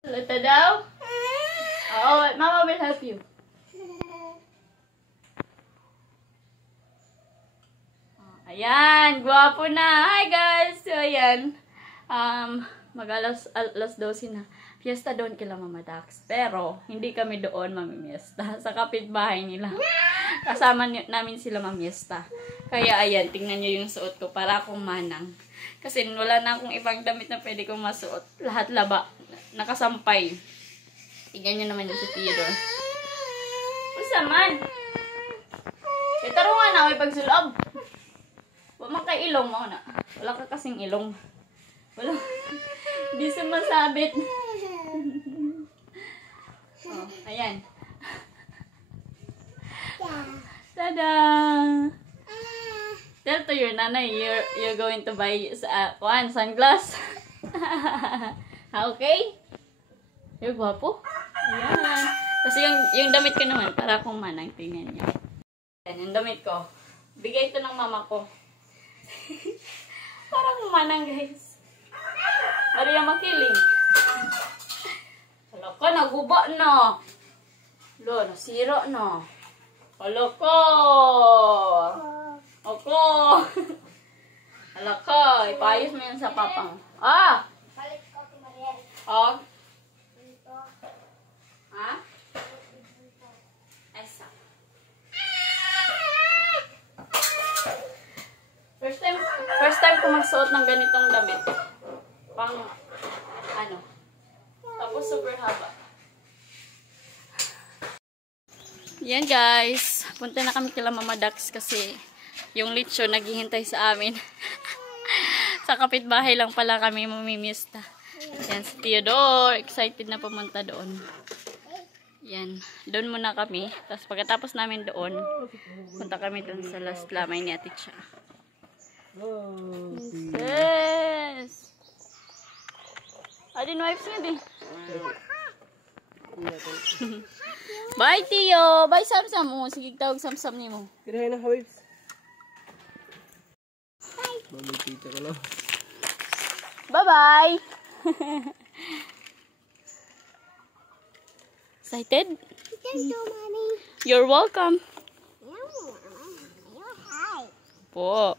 Ito daw? Oo, Mama will help you. Ayan, guwapo na. Hi guys! So, ayan. Mag-alas 12 na. Fiesta doon kila Mama Dax. Pero, hindi kami doon mamimiesta. Sa kapitbahay nila. Kasama namin sila mamiesta. Kaya, ayan, tingnan nyo yung suot ko para akong manang. Kasi wala na akong ibang damit na pwede kong masuot. Lahat laba. Nakasampay. Tingnan nyo naman yung si Theodore. Usaman! Itarungan na ako ipagsulob. Huwag man kay ilong mo na. Wala ka kasing ilong. Wala. Hindi sumasabit. Oh, ayan. Tada! Tell to your nanay you're going to buy sunglass. Okay? You're guwapo? Ayan. Tapos yung damit ko naman, para akong manang. Tingnan niya. Ayan, yung damit ko. Bigay ito ng mama ko. Parang manang, guys. Maria makiling. Hala ka, naguba na. Lo, nasira na. Hala ka. Ako. Hala ka, ipayos mo yan sa papang. Ah! Oh. Ha? Esa. First time ko magsuot ng ganitong damit. Pang, ano. Tapos super haba. Yan guys. Punta na kami kila Mama Dax kasi yung lechon naghihintay sa amin. Sa kapitbahay lang pala kami mamimiesta. Yan si Theodore. Excited na pumunta doon. Yan. Doon muna kami. Tapos pagkatapos namin doon, punta kami doon sa last lamay ni Ate Cha. Yes! Adin wipes nga din. Bye, Tio! Bye, Samsam mo. Sige, tawag Samsam ni mo. Kirahin na, wipes. Bye! Bye-bye! Excited? You're welcome. Po.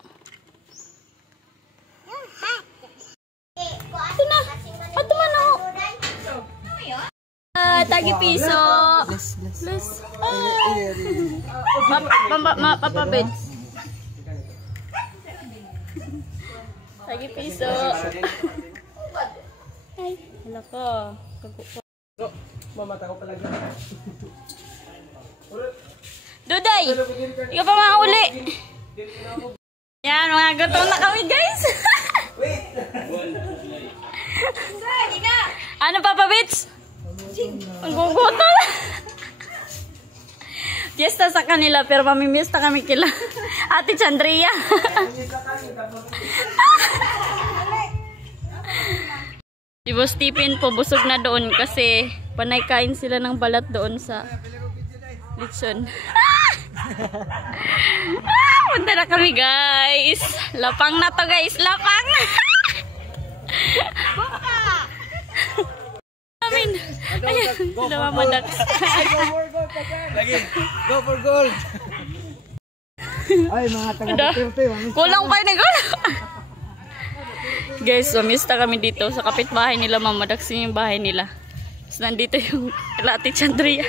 Ito na. Ito man o. Tagi piso. Bless. Papabed. Tagi piso. Ay, hala ka. Mamata ko pala. Duday! Ikaw pa mauli. Yan, mga gutom na kami, guys. Wait! Ano pa pa, Bits? Ang gugutom. Fiesta sa kanila, pero mamimiesta kami kila Ate Chandria. Si Boss Stephen po, busog na doon kasi panay kain sila ng balat doon sa lechon. Punta na kami, guys. Lapang na to, guys. Lapang. Amin. Ayan. Sila Mama Dax. Lagi. Go for gold. Ay, mga taga-Duterte. Kulang pa yun. Guys, mamista kami dito sa kapitbahay nila, Mama Dax, yung bahay nila. Tapos nandito yung Ate Chandria.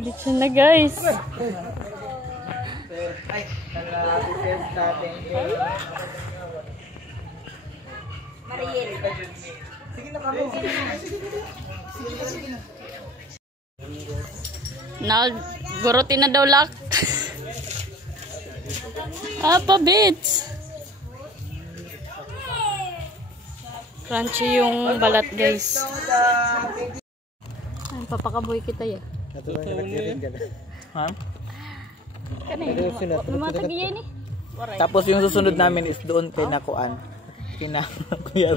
Dito na, guys. Now, gurutin na daw lak. Apa, Bits? Crunchy yung balat, guys. Ay, papakaboy kita ya. Ha? Mamatagyan eh. Tapos yung susunod namin is doon kay Nakuan. Kina Kuya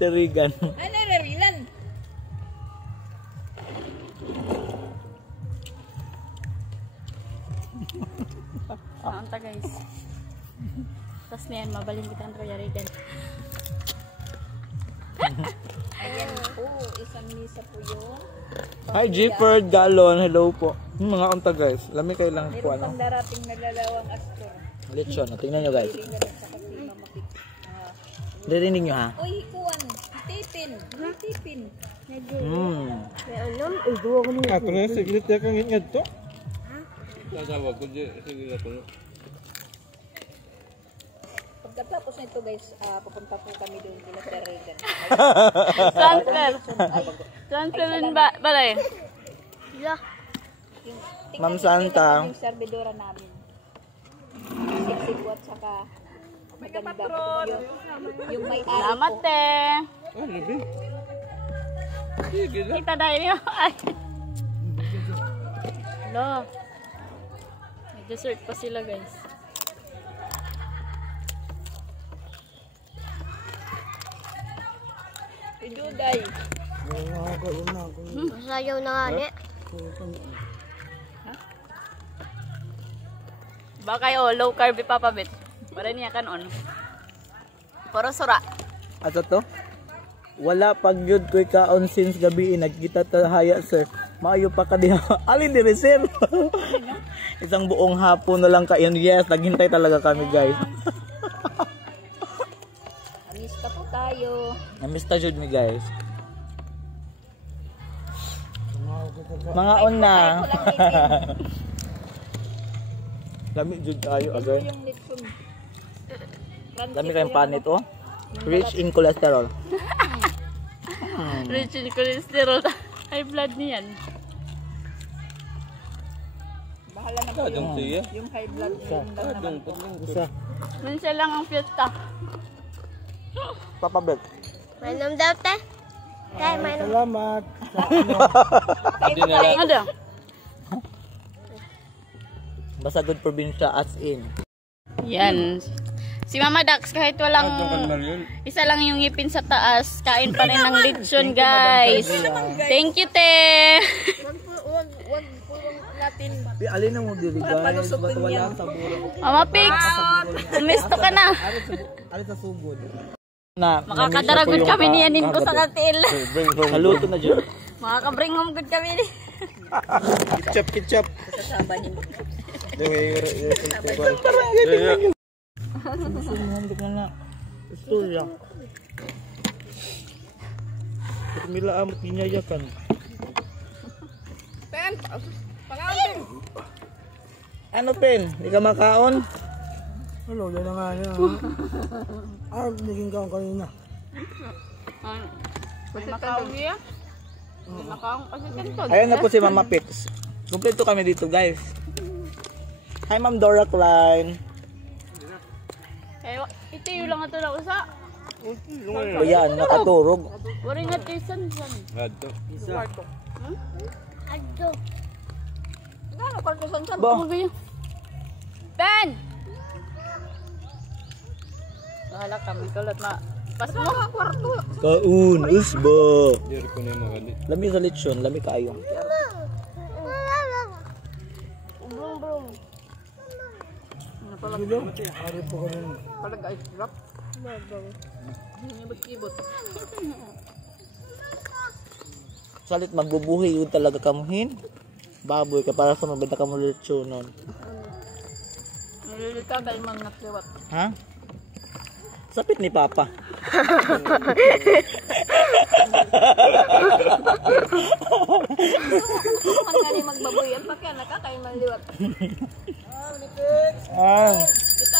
Rigan. Ano Rigan? ta guys. Tapos na yan, mabalin kita ang Kuya Regan. Ayan po, isang misa po yun. Hi, Jeepard Galon. Hello po. Mga unta guys. Lami kayo lang po Meron ano. pang darating na lalawang astor. Lechon. Tingnan nyo guys. Tingnan sa kasi mamakit. Narinig nyo ha? Uy, kuwan. Tipin. Tipin. Ako na siglit ya kang ingad to. Pagkatapos nito guys, pupunta po kami doon kila Sir Regan. Transfer. Transfer din ba? Balay. Ma'am Santa. Yung servidora namin. Sexy po at saka maganda po yung may ari Salamat po. te. Kita dahil yun. Ay. Hello. May dessert pa sila guys. Iduday. Masayaw na nga ni. Baka kayo low carb ipapabit. Para niya kanon. Puro sura. Ato to? Wala pag yun ko'y kaon since gabi nagkita tahaya sir. Maayo pa ka diha. Alin dire sir. Isang buong hapon na lang kayon. Yes, naghintay talaga kami guys. Amista po tayo. Namiss ta jud mi guys. Mga una. Lami jud tayo agad. Yung litson. Lami kayong panit oh. Rich in cholesterol. Rich in cholesterol. High blood niyan. Bahala na po yung high blood yung naman po. Isa. Minsan lang ang fiesta. Papabet. Mainom daw te. Te, mainom. Salamat. Ano? Basta good probinsya as in. Yan. Si Mama Dax kahit walang isa lang yung ngipin sa taas, kain pa rin ng lechon guys. Thank you te. Wag po natin Alin na mo diri guys. palusupin Wala yan. sa buro. Mama Pix, umisto ka na. Alin sa sugod. Na Makakadaragot kami niyanin ko sa katil. Haluto na dyan. Makakabring home good kami ni. Ketchup. Kasama niyo. Sumunod na na. Istorya. Mila amot ginyayakan. Pen, pangalan. Ano pen? Di ka makaon? Hello, yan na nga yan. Naging kaon kanina. Makaong niya? Makaong kasi tentod. Ayan na po si Mama Pix. Kumpleto kami dito guys. Hi Ma'am Dora Klein. Kaya itiyo lang ito na usa. O yan, nakaturog. Wari nga tisan san. Adto. Ano kwarto san sa Bo, Ben! Bahala kami kulot ma. Pas mo. kwarto? kaun, usbo. Lami sa lechon, lami kaayo. Talaga ay rap. Salit magbubuhi yun talaga kamuhin. Baboy ka para sa mabenta ka mo lechonon. Nililita dahil mga nakliwat. Ha? Sapit ni Papa. Man gani magbaboy ang pakyan nakakain maliwat. Ah, Kita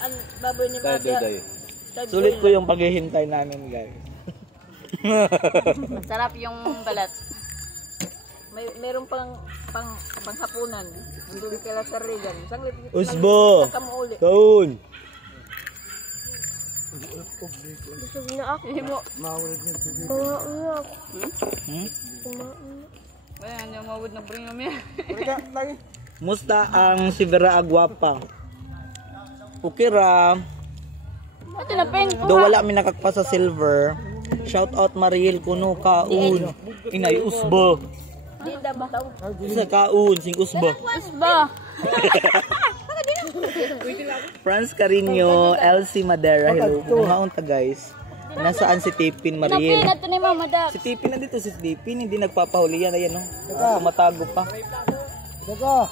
ang baboy ni Mabia. sulit ko yung paghihintay namin guys. Sarap yung balat. Meron panghapunan. Nandun kila Sir Regan. Isang Usbo! kamuuli. Kaun! Busog na ako. Himo. Umaulok. Ayan, yung mawad na bring kami. Musta ang si Vera Aguapa? Okay ra. Ito na pen ko. Do wala mi nakakpa sa silver. Shout out Mariel kuno kaun. Inay usbo. Di da ba? Isa kaun sing usbo. Usba. Franz Carino, Elsie Madera, hello. Mga unta guys. Nasaan si Tipin Mariel? Napinat to ni Mama Dax. Si Tipin nandito, si Tipin hindi nagpapahuli yan. Ayan oh. Matago pa. Daga.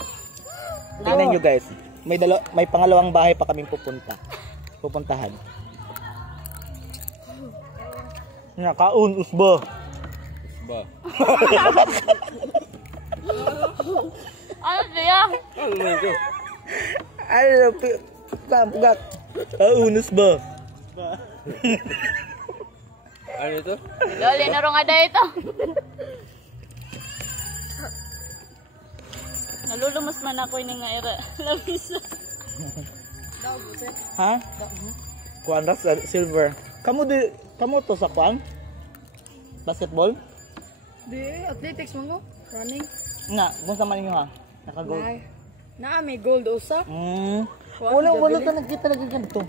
Tingnan nyo guys. May pangalawang bahay pa kaming pupuntahan. Nakaun usba. Ano siya? Ano, pagak. Kaun usba. Ano ito? Loli na rong ada ito. Nalulumas man ako ini nga era. Labisa. Ha? Kuan ras silver. Kamu to sa kuan? Basketball? Di, athletics mo running. Nga, kung sa man ninyo ha? Naka-gold. May gold usa. Wala ta nagkita lagi ganito.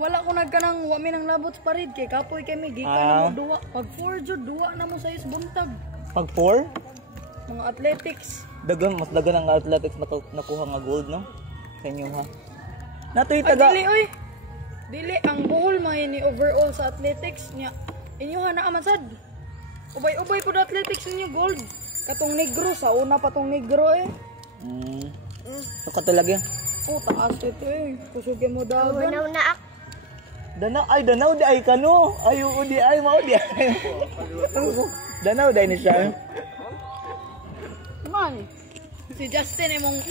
Wala ko nagkanang wa mi nang labot sa parid kay kapoy kay mi gikan na mo duwa. Pag 4 jud duwa na mo sa buntag. Pag 4? Mga athletics. Mas dagan ang athletics nakuha nga gold, no? Sa inyo ha. Natoy taga. Dili ang buhol may ni overall sa athletics niya. Inyo na amansad. Ubay-ubay pud athletics ninyo gold. Katong negro sa una pa tong negro eh. So katulag yan. Taas ito eh. Kusugin mo daw. Wala na ako. Danaw di ay kano. Ayo di ay mao di ay. Danaw di ni siya. Man. Si Justin imong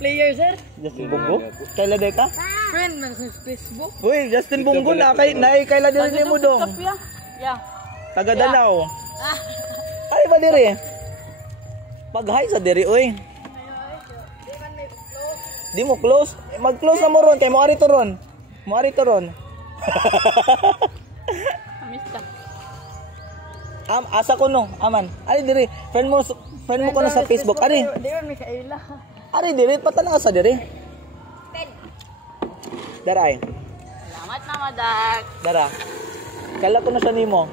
player sir. Justin Bongo. Kaila day ka? Friend man sa Facebook. Uy, Justin Bongo na kaila diri mo dong. Yeah. Taga Danaw. Ay ba diri? Pag-hi sa diri oy. Di mo close. Mag-close na mo ron kay mo ari to ron. Amista. Asa ko no, aman. Ari diri, friend mo ko na sa Facebook. Ari. Di man mi kaila. Ari diri patanaw sa diri. Daray. Salamat Mama Dax. Dara. Kala ko na siya nimo.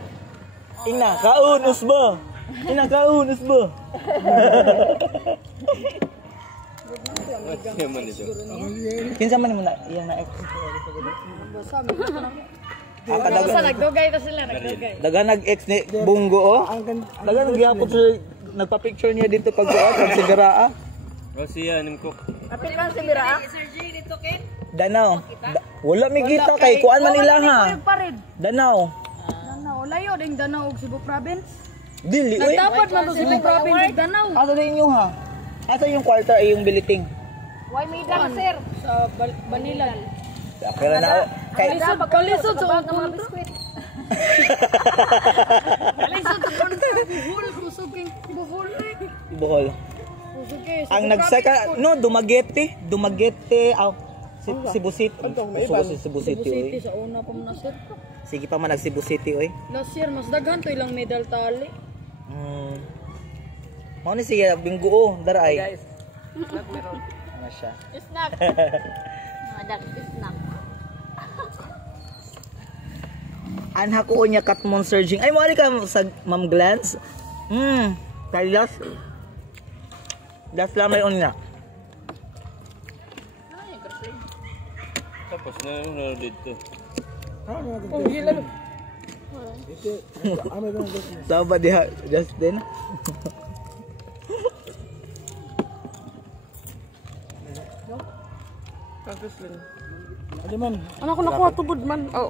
Ina, kaunus ba? Yaman ito. Kinsa man mo na iyang na ex. Basta nagdugay ta sila, nagdugay. Daga nag-ex ni Bongo oh. Daga nagyapon sa nagpa-picture niya dito pag si Biraa. O siya, Nimcook. Apil man si Mira. Danaw. Wala mi kita kay kuan man nila ha. Danaw. Danau, layo ding Danau ug Cebu Province. Dili oy. Dapat man to Cebu Province ug Danau. Asa din inyo ha? Asa yung quarter ay yung biliting? Why may dang sir sa Banilan. Pero na kay Kalisod sa mga biskwit. Kalisod sa buhol kusuging buhol. Bohol. Kusuging. Ang nagsaka no Dumaguete Cebu City. Cebu City oy. Sa una pa man sir. Sige pa man nag Cebu City oy. Last year mas daghan to ilang medal tali. Mao ni sige binggo daray. Guys. Ano siya? Snack. Mama Dax, snack. Anha ko niya Katmon surging. Ay mo ka sa Ma'am Glance. Kailas. Das lamay unya. Tapos na dito. Sama dia Justin. Ano ko nakuha tubod man. Oh.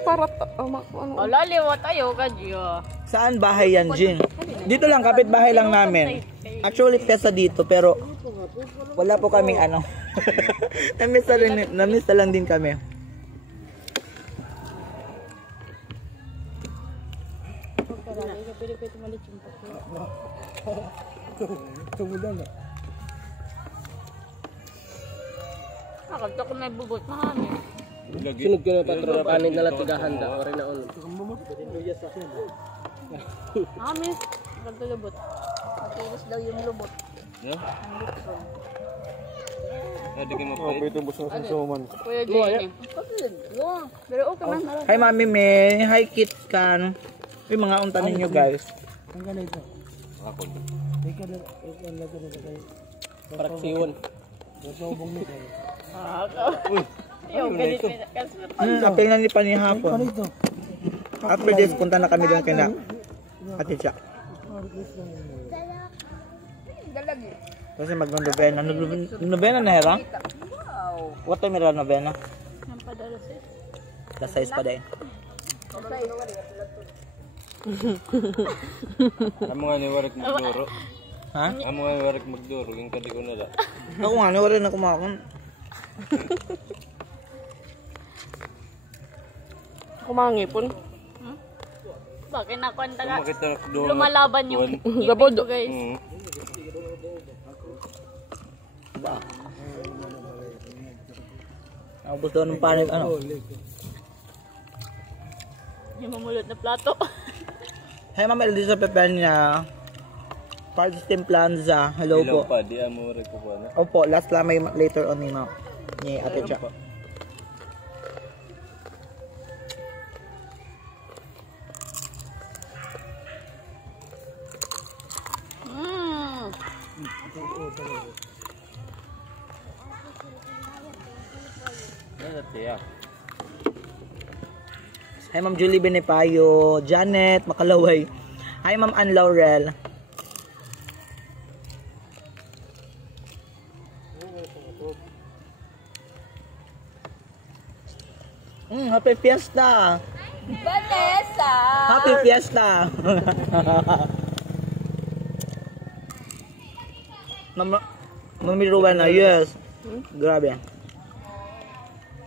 Para ano. Wala liwa tayo kadyo. Saan bahay yan, Jin? Dito lang, kapit bahay lang namin. Actually, pesa dito, pero wala po kaming ano. Namiss na lang din kami. Akala ko may bugot na kami. Sunod ko na patro na kanin na lang tigahanda. O rin na ulo. Amis. Ganto lubot. Matilis daw yung lubot. No? Hindi ka mapait. Kuya Jenny. Pero okay man. Hi, Mami May. Hi, Kit Kan. Yung mga untanin nyo, guys. Ako. Paraksiyon. Yung ganit na kasi. Apil na ni pa ni hapon. After this, punta na kami doon kina Ate Cha. Kasi mag-novena. Novena na hera? What time era novena? Ang padalo sis. The size pa din. Amo nga ni Warik magduro. Ha? Amo nga ni Warik magduro. Yung kadi ko nila. Ako nga, wala na kumakon. Kumangipon. Bakit nakwanta ka? Makita na doon. Lumalaban yung ipin Gabod. ko guys. Ako gusto ng panig, ano? Yung mamulot na plato. Hey, Ma'am Elizabeth niya. Park Steam Plaza. Hello po. Ilaw pa, di amo Warik ko pa na. Opo, last lamay later on ni Ma'am. Ni Ate Cha. Tiya. Hi Ma'am Julie Benepayo, Janet Makalaway. Hi Ma'am Ann Laurel. Happy Fiesta! Vanessa! Happy Fiesta! Mami Rowena, yes. Grabe.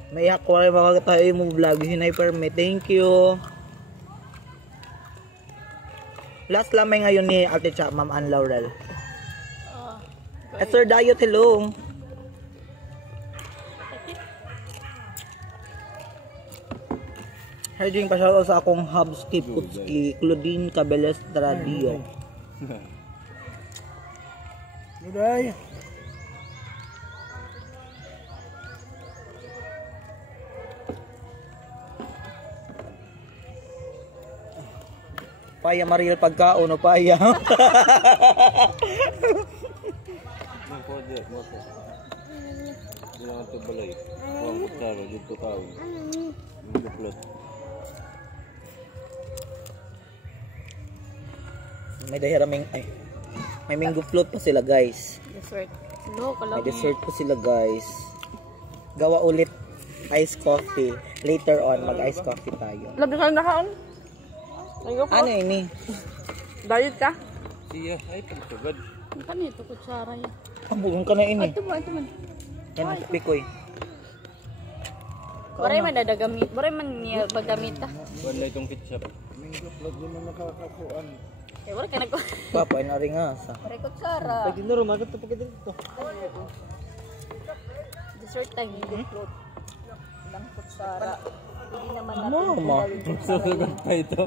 May aquarium ako tayo mo vlog. Hinay permit. Thank you. Last lamay ngayon ni Ate Cha, Ma'am Ann Laurel. Sir Dayot, hello. Herding pa shoutout sa akong Hubski Kutski, Claudine Cabeles Radio. Uday. Paya Mariel pagkaon o paya. Ang pwede, mo po. Di lang ito balay. Huwag kutsara, dito kao. Ang duplot. May dahiraming may mango float pa sila guys. Dessert. No, May dessert pa sila guys. Gawa ulit iced coffee. Later on mag iced coffee tayo. Labi ka na kaon? Ano ini? Diet ka? Siya, ay pagtugad. Ang kanito, kutsara yan. Pambulong ka na ini. Ito man. Yan ang pikoy. Waray man dadagamit. Waray man niya paggamit ta. Wala itong ketchup. Eh, waray ka nag... Papa na rin nga sa. Waray kutsara. Pag dinuro magat to pag dito. Dessert time. Float. Ilang kutsara. Hindi naman Mama. Susugat pa ito.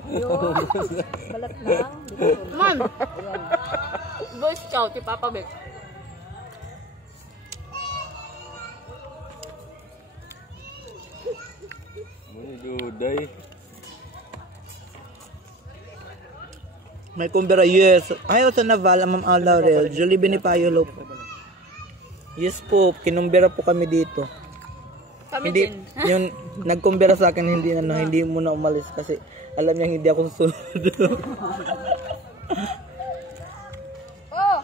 balat lang. Man! Boy Scout, si Papa Beck. Muna duday. May kumbera, yes. Ayaw sa Naval, Ma'am Ann Laurel. Jollibee ni Payo Lop. Yes po, kinumbera po kami dito. Kami Hindi, din. yung nagkumbera sa akin, hindi mo na umalis kasi alam niya hindi ako sunod. Oh!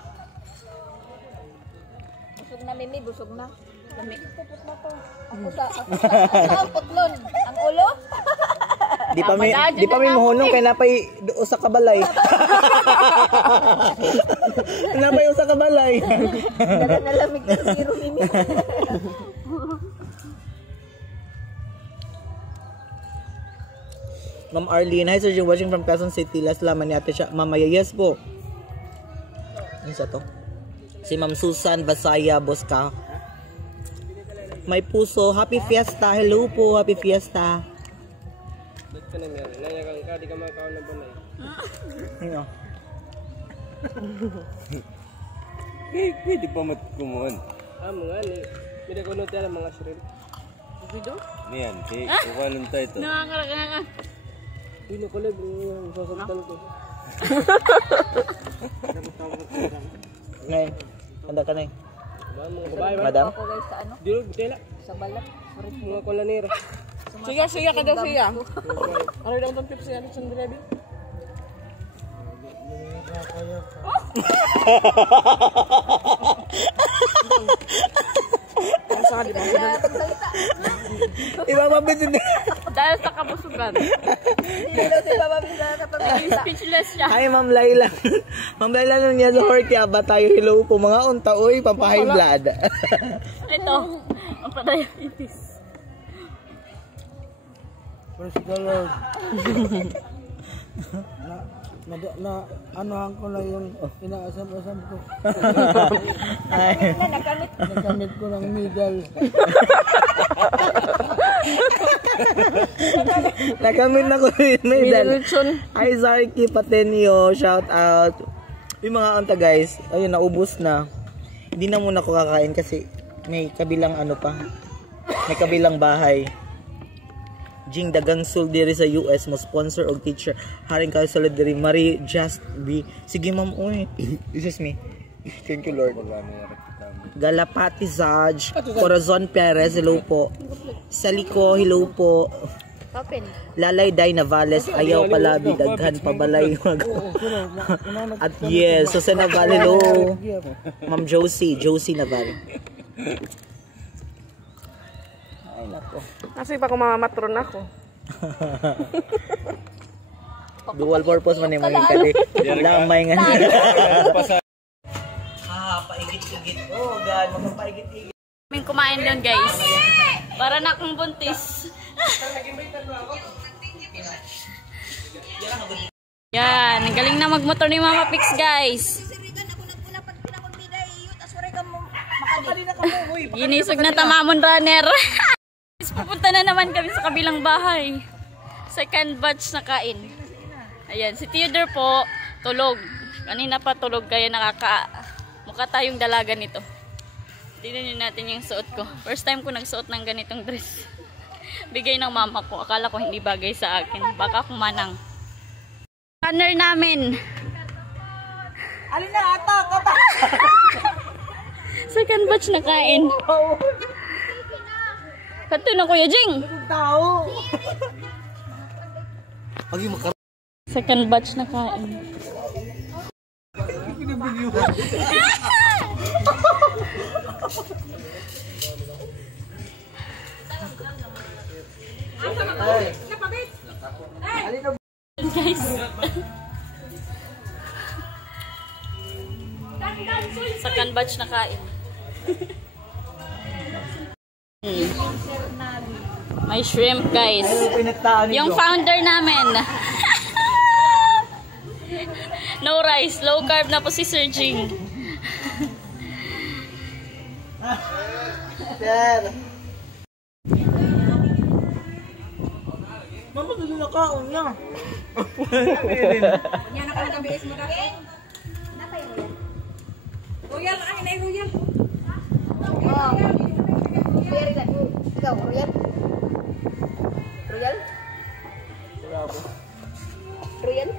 Busog na, Mimi. Busog na. Lami. Ako sa ang putlon. Ang ulo? Di pa may mahunong kaya napay do sa kabalay. Napay sa kabalay. Dala na lamig na zero, Mimi. Ma'am Arlene, hi sir, you're watching from Quezon City. Last laman ni Ate siya. Mamaya, yes po. Isa to. Si Ma'am Susan Basaya Bosca. May puso. Happy Fiesta. Hello po. Happy Fiesta. Ba't ka na meron? Nayagang ka, di ka makakaon na balay. Ano? Pwede pa matkumuhan. Mga ni. Pwede ko nung tiyala mga shrimp. Niyan, kukuha tayo ito. Nakakaraga. Pino ko lang, sasabtan ko. Ngayon. Handa ka na eh. Madam? Dilo, tela. Sa balat. Mga kolanera. Siya ka daw siya. Ano daw itong tips siya sa driving? Ibababit din. Dahil sa kabusugan. Naging speechless siya. Hi, Ma'am Laila. Ma'am Laila nun niya sa Hortia ba tayo hello po mga untaoy papahay blood. Ito, ang padiabetes. Praise the Lord. na anuhan ko na yung inaasam-asam ko. Ay. Nagamit ko ng needle. Nagamit na ko yung medal. Hi, Zarky Patenio. Shout out. Yung mga unta guys, ayun, naubos na. Hindi na muna ko kakain kasi may kabilang ano pa. May kabilang bahay. Jing dagang sul diri sa US mo sponsor og teacher haring kayo sa diri Marie Just Be. Sige ma'am oy. This is me. Thank you Lord. Galapati Zaj, Corazon Perez, hello po. Saliko, hello po. Lalay Day Navales, ayaw pala bidaghan pabalay. At yes, so sa Naval, hello. Ma'am Josie Naval. Ay nako. Kasi pa kung mamamatron ako. Dual purpose man yung mga kali. Lamay nga. Paigit-igit. Oh, God, magpapaigit-igit. Kaming kumain doon, guys. Para na akong buntis. Yan, ang galing na magmotor ni Mama Pix, guys. Ginisog na tamamon runner. Pupunta na naman kami sa kabilang bahay. Second batch na kain. Ayan, si Theodore po, tulog. Kanina pa tulog kaya mukha tayong dalaga nito. Tingnan natin yung suot ko. First time ko nagsuot ng ganitong dress. Bigay ng mama ko. Akala ko hindi bagay sa akin. Baka kumanang. Scanner namin. Alin na ata, kata. Second batch na kain. Kato na Kuya Jing. Tao. Agi makar. Second batch na kain. Guys. Second batch na kain. May shrimp, guys. Yung founder namin. No rice, low carb na po si Sir Jing. Sir. Mama, doon na kaon na. Yan ako nagkabiis mo ka. Royal, ay na Royal. Very good. Ikaw, Royal? Royal? Royal?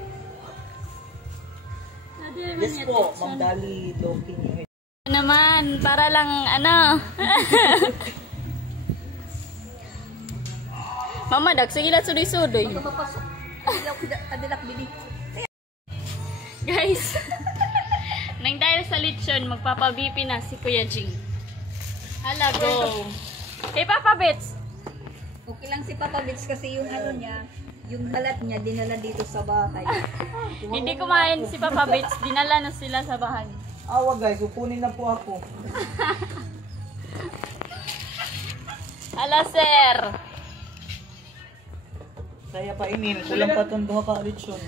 Yes po, Ma'am Dali, Doking. Naman, para lang ano. Mama, dag, sige lang sudoy-sudoy. Guys, nang dahil sa lechon, magpapabipi na si Kuya Jing. Hala, go. Kay Papa Bits. Okay lang si Papa Bits kasi yung ano niya, yung balat niya dinala dito sa bahay. Hindi kumain si Papa Bits, dinala na sila sa bahay. Awa guys, upunin na po ako. Hala, sir. Saya pa inin, kulang pa itong duha ka lechon.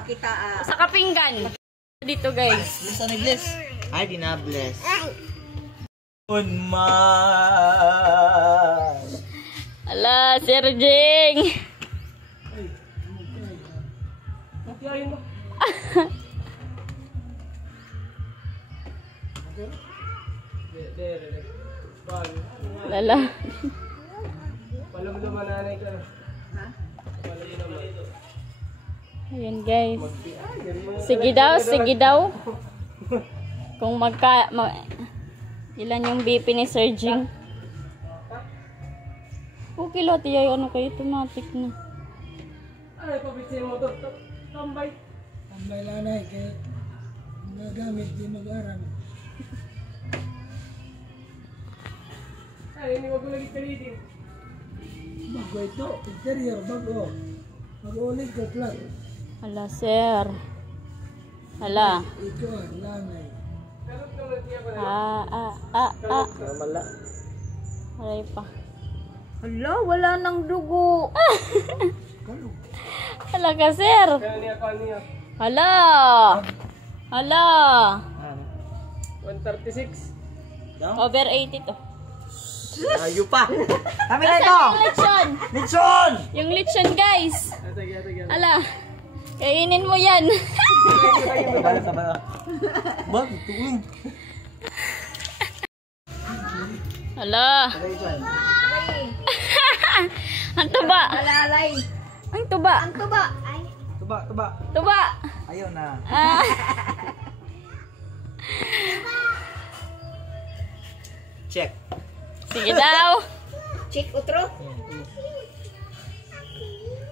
Pakita. Sa kapinggan. Dito, guys. Bless na bless. Ay, di na bless. Unma. Hala, Sir Jing. Lala. Ayan guys. Sige daw, sige daw. Kung ilan yung BP ni Sir Jing? Okay lang, tiyay, ano kayo, automatic na. Ay, pabisin mo to. Tambay. Tambay lanay kaya magagamit di mag-aral. Ay, hindi wag ko lagi kalitin. Bago ito, interior, bago. Mag-ulit ka flat. Hala, sir. Hala. Ito, lanay. Mala. Aray pa. Hala, wala nang dugo. Hala ka, sir. Hala. Hala. 136. Over 80 to. Ayo pa. Kami na ito. Yung lechon. Lechon! Yung lechon, guys. Hala. Kainin mo yan. Sabay. Bag, tuwing. Hala. Ang tuba. Alalay. Ang tuba. Ang tuba. Ay. Tuba. Tuba. Ayaw na. Ah. Check. Sige daw. Check utro.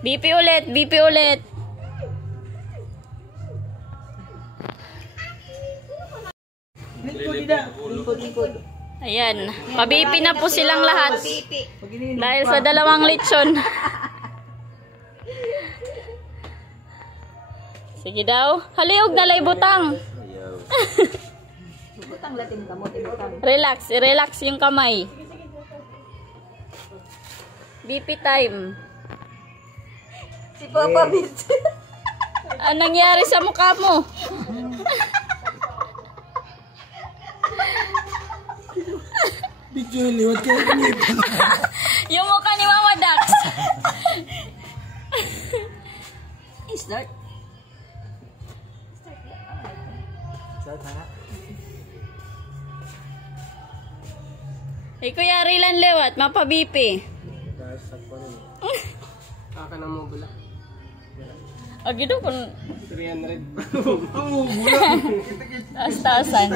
BP ulit. BP ulit. Likod. Ayan. Pa-BP na po silang lahat. Pipi. Dahil sa dalawang lechon. Sige daw. Haliog na lay butang. Butang lating kamot ibutang. Relax. I-relax yung kamay. BP time. Si Papa Bit. Anong nangyari sa mukha mo? Picture liwat kayo kanip. Yung mukha ni Mama Dax. Start. Start na nga. Eh, Kuya Rilan Lewat, mapa-BP. Kaka na mo bula. Agido kung 300. taas-taasan.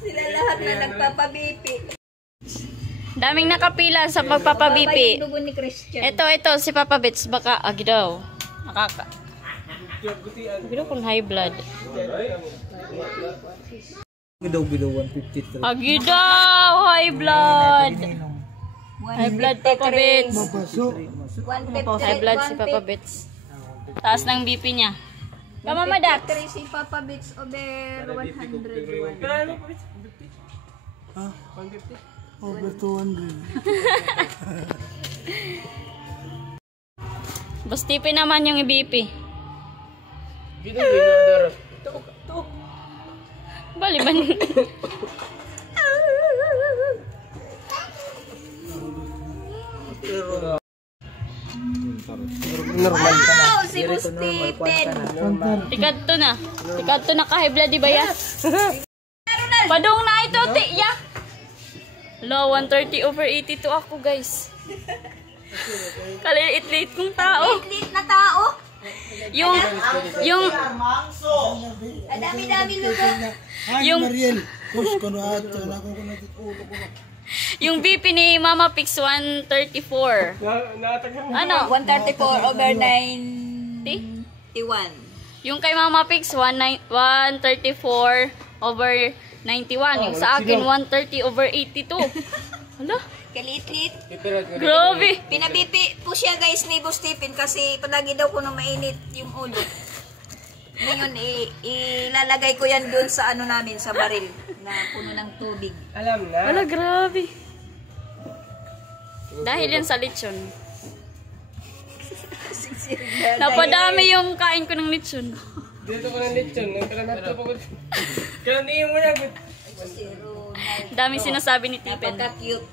Sila lahat na nagpapabipi. Daming nakapila sa pagpapabipi. Yung dugo ni Christian. Ito, si Papa Bits, baka agidaw. Nakaka. Agidaw kung high blood. Bidaw 153. Agidaw, high blood. High blood, Papa Bits. Papasok. 153. High blood si Papa Bits. Taas ng BP niya. Mama Dax. 153 si Papa Bits over 101. Ha? Over 200. Bustipin naman yung BP. Baliban. Normal ka na. Oh, si Bustipin. Tikadto na ka-high blood, di ba ya? Padung na ito, tiya. Lo, 130 over 82 ako, guys. Kaliit-liit kong tao. Lit na tao. Yung Ang dami-dami lugar. Ay, Yung- Mariel. Kus, kuno ato. Nako ko na titulo ko. yung BP ni Mama Pix 134. Ano? 134 over 91. Yung kay Mama Pix 134 over 91. Yung sa akin 130 over 82. Hala, Kaliit-liit. grabe. Pinabipi po siya guys ni Bustipin kasi palagi daw ko na mainit yung ulo. Ngayon, ilalagay ko yan dun sa ano namin, sa baril na puno ng tubig. Alam na. Hala, grabe. Dahil yan sa lechon. Napadami yung kain ko ng lechon. Dito ko ng lechon. Nagkaranat ko. Kaya hindi mo na. Zero. Dami sinasabi ni Tipen. Napaka-cute.